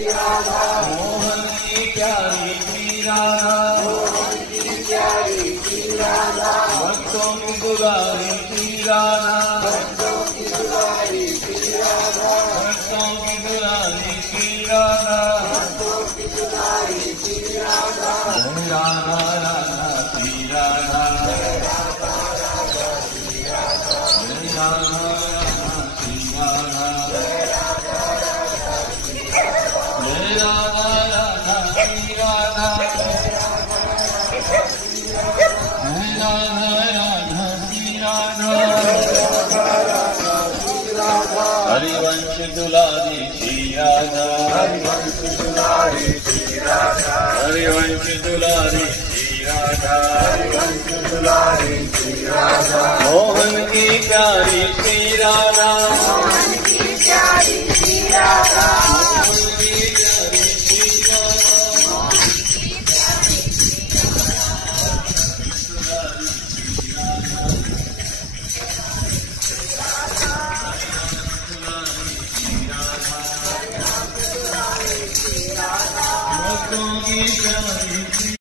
मोहन की प्यारी श्री राधा, भक्तों की दुलारी श्री राधा, भक्तों की दुलारी श्री राधा, जय राधा राधा श्री राधा, जय राधा राधा श्री राधा, जय राधा राधा श्री राधा, जय राधा राधा श्री राधा, हरिवंश दुलारी श्री राधा, हरिवंश दुलारी श्री राधा, हरिवंश दुलारी श्री राधा, हरिवंश दुलारी श्री राधा, मोहन की प्यारी श्री राधा, मोहन की प्यारी श्री राधा, मोहन की प्यारी श्री राधा, भक्तों की प्यारी